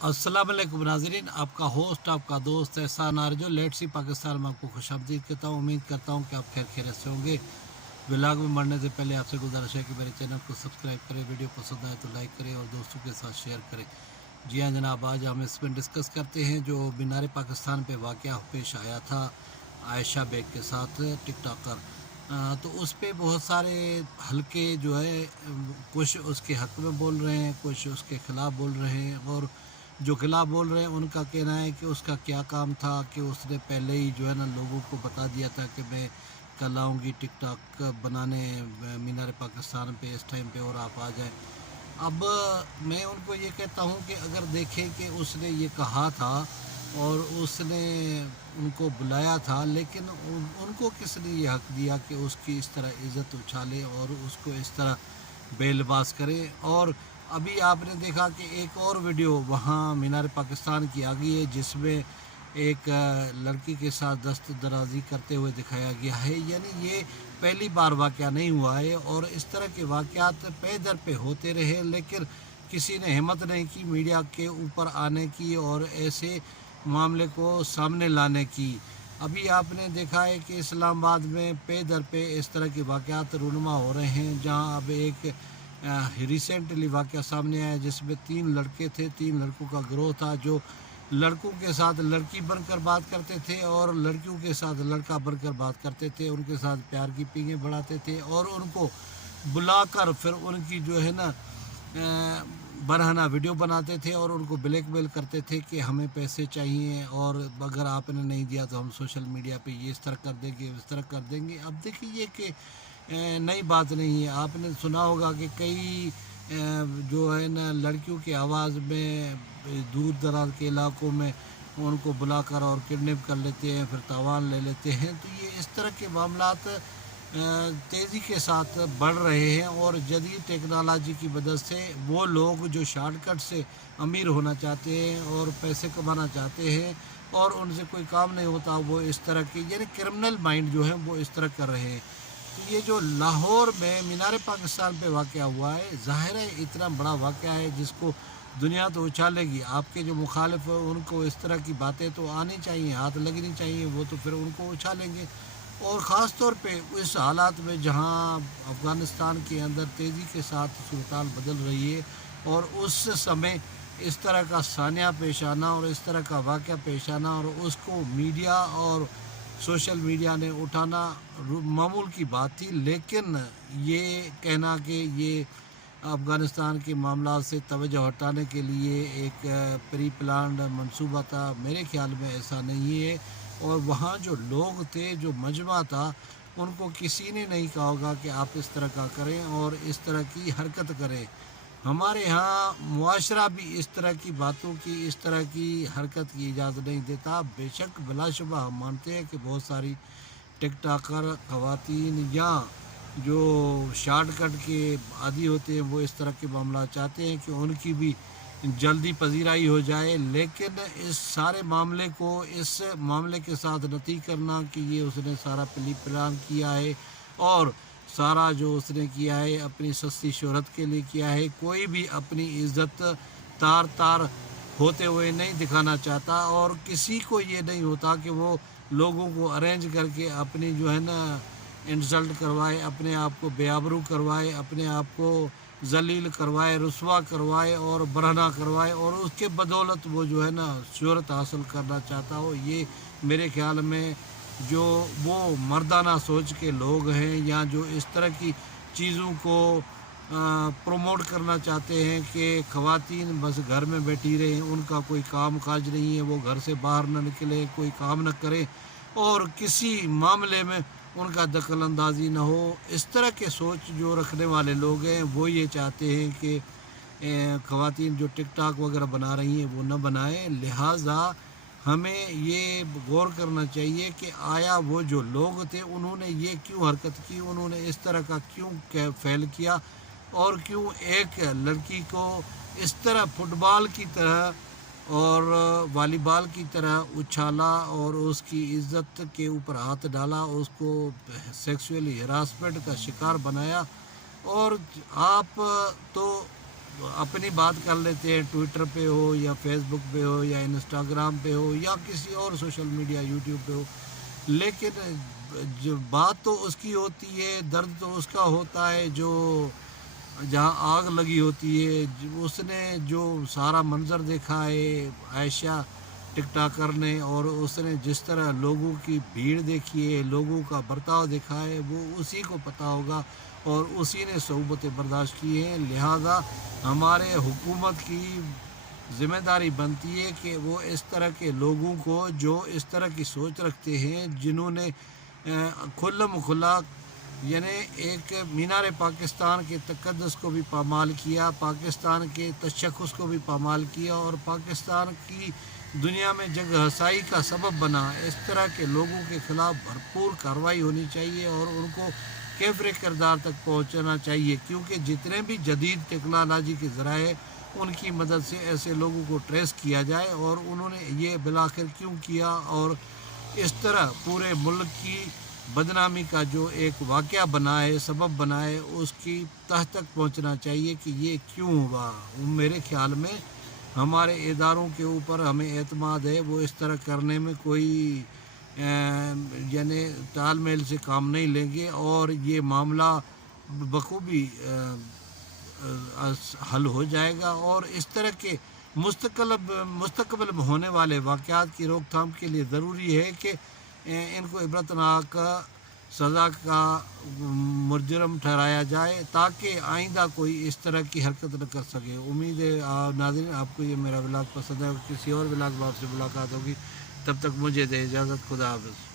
अस्सलाम वालेकुम नाज़रीन, आपका होस्ट आपका दोस्त एहसान आरजू लेट सी पाकिस्तान में आपको खुशामदीद कहता हूँ। उम्मीद करता हूँ कि आप खैर खैरियत से होंगे। व्लॉग में बढ़ने से पहले आपसे गुजारिश है कि मेरे चैनल को सब्सक्राइब करें, वीडियो पसंद आए तो लाइक करें और दोस्तों के साथ शेयर करें। जी हाँ जनाब, आज हम इसमें डिस्कस करते हैं जो मीनार पाकिस्तान पे वाक़या पेश आया था आयशा बेग के साथ टिकटॉकर। तो उस पे बहुत सारे हल्के जो है कुछ उसके हक़ में बोल रहे हैं, कुछ उसके ख़िलाफ़ बोल रहे हैं। और जो खिलाफ बोल रहे हैं उनका कहना है कि उसका क्या काम था कि उसने पहले ही जो है ना लोगों को बता दिया था कि मैं कल आऊँगी टिकटॉक बनाने मीनार पाकिस्तान पे इस टाइम पे और आप आ जाएं। अब मैं उनको ये कहता हूँ कि अगर देखें कि उसने ये कहा था और उसने उनको बुलाया था, लेकिन उनको किसने ये हक़ दिया कि उसकी इस तरह इज़्ज़त उछाले और उसको इस तरह बेलिबास करे। और अभी आपने देखा कि एक और वीडियो वहाँ मीनार पाकिस्तान की आ गई है जिसमें एक लड़की के साथ दस्त दराजी करते हुए दिखाया गया है। यानी ये पहली बार वाक़या नहीं हुआ है और इस तरह के वाक़यात पे दर पे होते रहे, लेकिन किसी ने हिम्मत नहीं की मीडिया के ऊपर आने की और ऐसे मामले को सामने लाने की। अभी आपने देखा है कि इस्लामाबाद में पे दर पे इस तरह के वाक़यात रूनुमा हो रहे हैं, जहाँ अब एक रिसेंटली वाक़या सामने आया जिसमें 3 लड़के थे, 3 लड़कों का गिरोह था जो लड़कों के साथ लड़की बनकर बात करते थे और लड़कियों के साथ लड़का बनकर बात करते थे, उनके साथ प्यार की पींगें बढ़ाते थे और उनको बुलाकर फिर उनकी जो है ना बरहना वीडियो बनाते थे और उनको ब्लैकमेल करते थे कि हमें पैसे चाहिए और अगर आपने नहीं दिया तो हम सोशल मीडिया पे ये इस तरह कर देंगे, इस तरह कर देंगे। अब देखिए ये कि नई बात नहीं है। आपने सुना होगा कि कई जो है ना लड़कियों की आवाज़ में दूर दराज के इलाकों में उनको बुलाकर और किडनैप कर लेते हैं, फिर तावान ले लेते हैं। तो ये इस तरह के मामलात तेज़ी के साथ बढ़ रहे हैं और जदीद टेक्नोलॉजी की मदद से वो लोग जो शॉर्टकट से अमीर होना चाहते हैं और पैसे कमाना चाहते हैं और उनसे कोई काम नहीं होता, वो इस तरह की यानी क्रिमिनल माइंड जो है वो इस तरह कर रहे हैं। तो ये जो लाहौर में मीनार पाकिस्तान पे वाक़या हुआ है, ज़ाहिर है इतना बड़ा वाक़या है जिसको दुनिया तो उछालेगी। आपके जो मुखालिफ हैं उनको इस तरह की बातें तो आनी चाहिए, हाथ लगनी चाहिए, वो तो फिर उनको उछालेंगे। और ख़ास तौर पे इस हालात में जहाँ अफ़गानिस्तान के अंदर तेज़ी के साथ सूरत-हाल बदल रही है और उस समय इस तरह का सानिया पेश आना और इस तरह का वाक़या पेश आना और उसको मीडिया और सोशल मीडिया ने उठाना मामूल की बात थी। लेकिन ये कहना कि ये अफ़गानिस्तान के मामला से तवज्जो हटाने के लिए एक प्री प्लान्ड मंसूबा था, मेरे ख़्याल में ऐसा नहीं है। और वहाँ जो लोग थे, जो मजमा था, उनको किसी ने नहीं कहा होगा कि आप इस तरह का करें और इस तरह की हरकत करें। हमारे यहाँ मुआशरा भी इस तरह की बातों की, इस तरह की हरकत की इजाज़त नहीं देता। बेशक बिलाशुबा हम मानते हैं कि बहुत सारी टिकटॉकर ख़वातीन या जो शॉर्टकट के आदी होते हैं वो इस तरह के मामला चाहते हैं कि उनकी भी जल्दी पजीराई हो जाए। लेकिन इस सारे मामले को इस मामले के साथ नती करना कि ये उसने सारा प्लान किया है और सारा जो उसने किया है अपनी सस्ती शोहरत के लिए किया है। कोई भी अपनी इज़्ज़त तार तार होते हुए नहीं दिखाना चाहता और किसी को ये नहीं होता कि वो लोगों को अरेंज करके अपनी जो है ना इंसल्ट करवाए, अपने आप को बेआबरू करवाए, अपने आप को जलील करवाए, रुसवा करवाए और बरहना करवाए और उसके बदौलत वो जो है ना शोहरत हासिल करना चाहता हो। ये मेरे ख़्याल में जो वो मर्दाना सोच के लोग हैं या जो इस तरह की चीज़ों को प्रमोट करना चाहते हैं कि ख़वातीन बस घर में बैठी रहें, उनका कोई काम काज नहीं है, वो घर से बाहर न निकले, कोई काम न करें और किसी मामले में उनका दखल अंदाज़ी न हो। इस तरह के सोच जो रखने वाले लोग हैं वो ये चाहते हैं कि ख़वातीन जो टिकटॉक वगैरह बना रही हैं वो न बनाएं। लिहाजा हमें ये गौर करना चाहिए कि आया वो जो लोग थे उन्होंने ये क्यों हरकत की, उन्होंने इस तरह का क्यों फ़ैल किया और क्यों एक लड़की को इस तरह फुटबॉल की तरह और वॉलीबॉल की तरह उछाला और उसकी इज़्ज़त के ऊपर हाथ डाला, उसको सेक्सुअली हरासमेंट का शिकार बनाया। और आप तो اپنی بات کر لیتے ہیں، ٹویٹر پہ ہو یا فیس بک پہ ہو یا انسٹاگرام پہ ہو یا کسی اور سوشل میڈیا یوٹیوب پہ ہو، لیکن جو بات تو اس کی ہوتی ہے، درد تو اس کا ہوتا ہے جو جہاں آگ لگی ہوتی ہے، اس نے جو سارا منظر دیکھا ہے عائشہ ٹک ٹاکر نے، اور اس نے جس طرح لوگوں کی بھیڑ دیکھی ہے، لوگوں کا برتاؤ دیکھا ہے، وہ اسی کو پتہ ہوگا اور اسی نے صعوبتیں برداشت کی ہیں۔ لہذا ہمارے حکومت کی ذمہ داری بنتی ہے کہ وہ اس طرح کے لوگوں کو جو اس طرح کی سوچ رکھتے ہیں، جنہوں نے کھلم کھلا یعنی ایک مینار پاکستان کے تقدس کو بھی پامال کیا، پاکستان کے تشخص کو بھی پامال کیا اور پاکستان کی دنیا میں جگہ ہسائی کا سبب بنا، اس طرح کے لوگوں کے خلاف بھرپور کارروائی ہونی چاہیے اور ان کو کیفر کردار تک پہنچنا چاہیے، کیونکہ جتنے بھی جدید ٹیکنالوجی کے ذرائع ان کی مدد سے ایسے لوگوں کو ٹریس کیا جائے اور انہوں نے یہ بالآخر کیوں کیا، اور اس طرح پورے ملک کی بدنامی کا جو ایک واقعہ بنا ہے، سبب بنا ہے، اس کی تہ تک پہنچنا چاہیے کہ یہ کیوں ہوا۔ میرے خیال میں ہمارے اداروں کے اوپر ہمیں اعتماد ہے، وہ اس طرح کرنے میں کوئی یعنی تال میل سے کام نہیں لیں گے اور یہ معاملہ بخوبی حل ہو جائے گا، اور اس طرح کے مستقبل میں ہونے والے واقعات کی روک تھام کے لیے ضروری ہے کہ ان کو عبرتناک سزا کا مجرم ٹھہرایا جائے تاکہ آئندہ کوئی اس طرح کی حرکت نہ کر سکے۔ امید ہے ناظرین آپ کو یہ میرا ولاگ پسند ہے، کسی اور ولاگ میں آپ سے ملاقات ہوگی، تب تک مجھے دے اجازت، خدا حافظ۔